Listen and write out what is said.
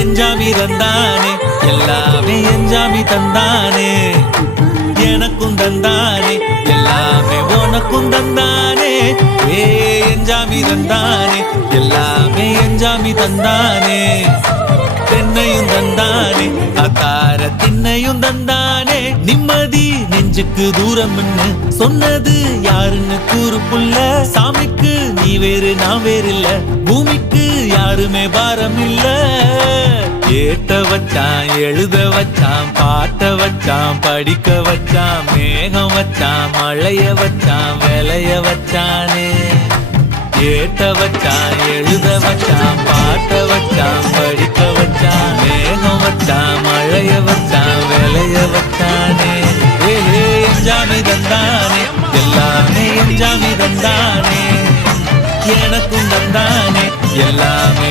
எஞ்சாமி தந்தானே எல்லாமே எஞ்சாமி தந்தானே எனக்கும் தந்தானே எல்லாமே உனக்கும் தந்தானே எஞ்சாமி தந்தானே எல்லாமே எஞ்சாமி தந்தானே தென்னையும் தந்தானே அக்கார திண்ணையும் தந்தானே நிம்மதி நெஞ்சுக்கு தூரம்னு சொன்னது யாருன்னு கூறு புள்ள சாமிக்கு நீ வேறு நான் வேறு இல்ல பூமிக்கு யாருமே பாரம் இல்ல ஏத்த வச்சான் எழுத வச்சான் பாட்ட வச்சான் படிக்க வச்சான் மேகம் வச்சான் மழைய வச்சான் விளைய வச்சானே ஏத்த வச்சான் எழுத வச்சான் பாட்ட வச்சான் படிக்க வச்சான் மேகம் வச்சான் மழைய வச்சான் விளைய வச்சானே எஞ்சாமி தந்தானே எல்லாமே எஞ்சாமி தந்தானே எனக்கும் தந்தானே எல்லாமே